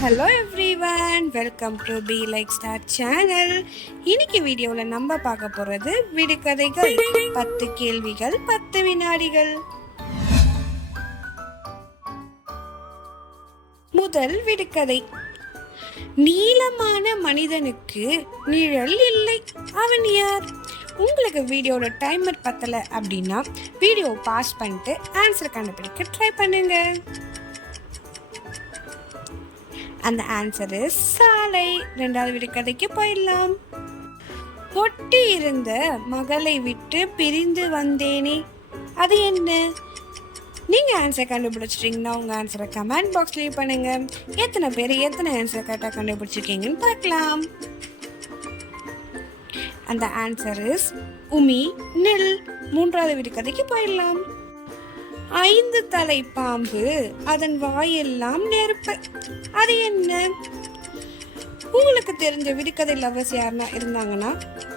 Hello everyone, welcome to be like star channel. இன்னைக்கு வீடியோவில் நம்ம பார்க்க போகிறது விடுகதைகள். 10 கேள்விகள் 10 வினாடிகள். முதல் விடுகதை. நீளமான மனிதனுக்கு நிழல் இல்லை, அவன் யார்? உங்களுக்கு வீடியோட டைமர் பத்தலை அப்படின்னா வீடியோ பாஸ் பண்ணிட்டு ஆன்சர் கண்டுபிடிக்க ட்ரை பண்ணுங்க. அந்த ஆன்சர் சாலை. ரெண்டாவது விடுகதைக்கு போயிடலாம். ஒட்டி இருந்த மகளை விட்டு பிரிந்து வந்தேனே, அது என்ன? நீங்க ஆன்சர் கண்டுபிடிச்சிட்டீங்கன்னா உங்க ஆன்சரை கமெண்ட் பாக்ஸ் லீவ் பண்ணுங்க. எத்தனை பேர் எத்தனை ஆன்சர் கரெக்டாக கண்டுபிடிச்சிருக்கீங்கன்னு பார்க்கலாம். அந்த ஆன்சர் உமி நெல். மூன்றாவது விடுகதைக்கு போயிடலாம். 5 தலை பாம்பு, அதன் வாயெல்லாம் நெருப்பு, அது என்ன? உங்களுக்கு தெரிஞ்ச விடுகதை லவர்ஸ் யாருன்னா இருந்தாங்கன்னா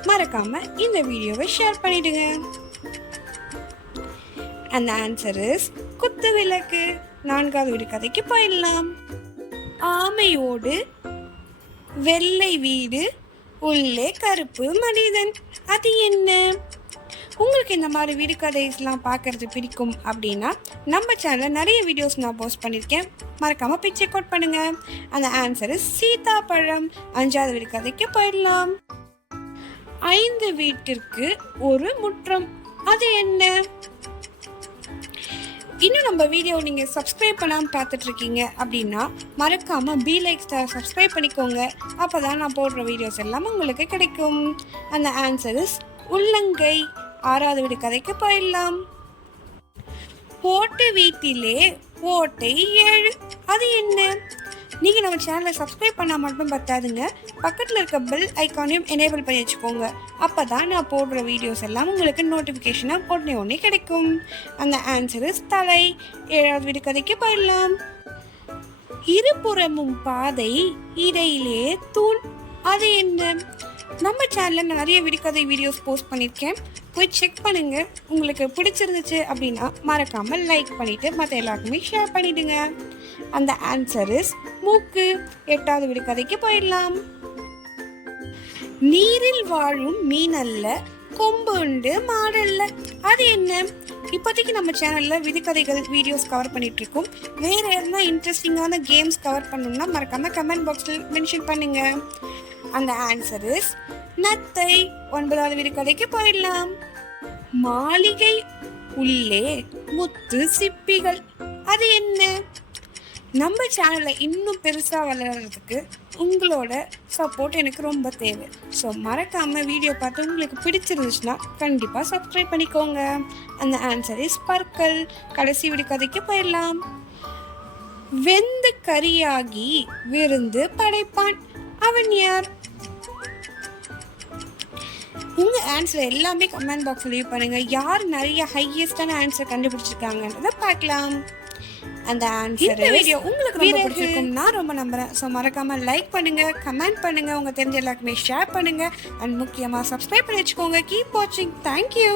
மறக்காம இந்த வீடியோவை ஷேர் பண்ணிடுங்க. அந்த ஆன்சர் குத்து விளக்கு. நான்காவது விடுகதைக்கு போயிடலாம். ஆமையோடு வெள்ளை வீடு, உள்ளே கருப்பு மனிதன், அது என்ன? உங்களுக்கு இந்த மாதிரி விடுகதைஸ்லாம் பார்க்கறது பிடிக்கும் அப்படின்னா நம்ம சேனலில் நிறைய வீடியோஸ் நான் போஸ்ட் பண்ணியிருக்கேன், மறக்காமல் போய் செக் அவுட் பண்ணுங்க. அந்த ஆன்சர் சீதாப்பழம். 5வது விடுகதைக்கு போயிடலாம். 5 வீட்டிற்கு ஒரு முற்றம், அது என்ன? இன்னும் நம்ம வீடியோ நீங்கள் சப்ஸ்கிரைப் பண்ணாமல் பார்த்துட்டு இருக்கீங்க அப்படின்னா மறக்காமல் பி லைக் ஸ்டார் சப்ஸ்கிரைப் பண்ணிக்கோங்க. அப்போ தான் நான் போடுற வீடியோஸ் எல்லாம் உங்களுக்கு கிடைக்கும். அந்த ஆன்சர் உள்ளங்கை. 6வது விடுகதைக்கு போயிடலாம். போட்டு வீட்டிலே ஓட்டை 7, அது என்ன? நீங்கள் நம்ம சேனலை சப்ஸ்கிரைப் பண்ணால் மட்டும் பத்தாதுங்க, பக்கத்தில் இருக்க பெல் ஐக்கானையும் எனேபிள் பண்ணி வச்சுக்கோங்க. அப்போ தான் நான் போடுற வீடியோஸ் எல்லாம் உங்களுக்கு நோட்டிஃபிகேஷனாக உடனே கிடைக்கும். அந்த ஆன்சர் தலை. 7வது விடுகதைக்கு போயிடலாம். இருபுறமும் பாதை, இடையிலே தூண், அது என்ன? நம்ம சேனலில் நிறைய விடுகதை வீடியோஸ் போஸ்ட் பண்ணியிருக்கேன், போய் செக் பண்ணுங்க. உங்களுக்கு பிடிச்சிருந்துச்சு அப்படின்னா மறக்காமல் லைக் பண்ணிவிட்டு மற்ற எல்லாருக்குமே ஷேர் பண்ணிவிடுங்க. அந்த ஆன்சர் மூக்கு. 8வது விடுகதைக்கு போயிடலாம். நீரில் வாழும் மீன் அல்ல, கொம்பு உண்டு மாடல்ல, அது என்ன? இப்போதைக்கு நம்ம சேனலில் விடுகதைகள் வீடியோஸ் கவர் பண்ணிட்டு இருக்கோம். வேறு எதுனா இன்ட்ரெஸ்டிங்கான கேம்ஸ் கவர் பண்ணணும்னா மறக்காமல் கமெண்ட் பாக்ஸில் மென்ஷன் பண்ணுங்க. அந்த ஆன்சர் நத்தை. 9வது விடுகதைக்கு போயிடலாம். மாளிகை உள்ளே முத்து சிப்பிகள், அது என்ன? நம்ம சேனலை இன்னும் பெருசாக வளர்கிறதுக்கு உங்களோட சப்போர்ட் எனக்கு ரொம்ப தேவை. ஸோ மறக்காமல் வீடியோ பார்த்து உங்களுக்கு பிடிச்சிருந்துச்சுன்னா கண்டிப்பாக சப்ஸ்கிரைப் பண்ணிக்கோங்க. அந்த ஆன்சர் பற்கள். கடைசி விடுகதைக்கு போயிடலாம். வெந்து கரியாகி விருந்து படைப்பான், அவன் யார்? உங்கள் ஆன்சர் எல்லாமே கமெண்ட் பாக்ஸில் லீவ் பண்ணுங்கள். யார் நிறைய ஹையஸ்டான ஆன்சர் கண்டுபிடிச்சிருக்காங்கன்றதை பார்க்கலாம். அந்த ஆன்சர் வீடியோ உங்களுக்கு ரொம்ப பிடிச்சிருக்கும் நான் ரொம்ப நம்புகிறேன். ஸோ மறக்காமல் லைக் பண்ணுங்கள், கமெண்ட் பண்ணுங்கள், உங்கள் தெரிஞ்ச எல்லாருக்குமே ஷேர் பண்ணுங்கள், அண்ட் முக்கியமாக சப்ஸ்கிரைப் பண்ணி வச்சுக்கோங்க. கீப் வாட்சிங். தேங்க்யூ.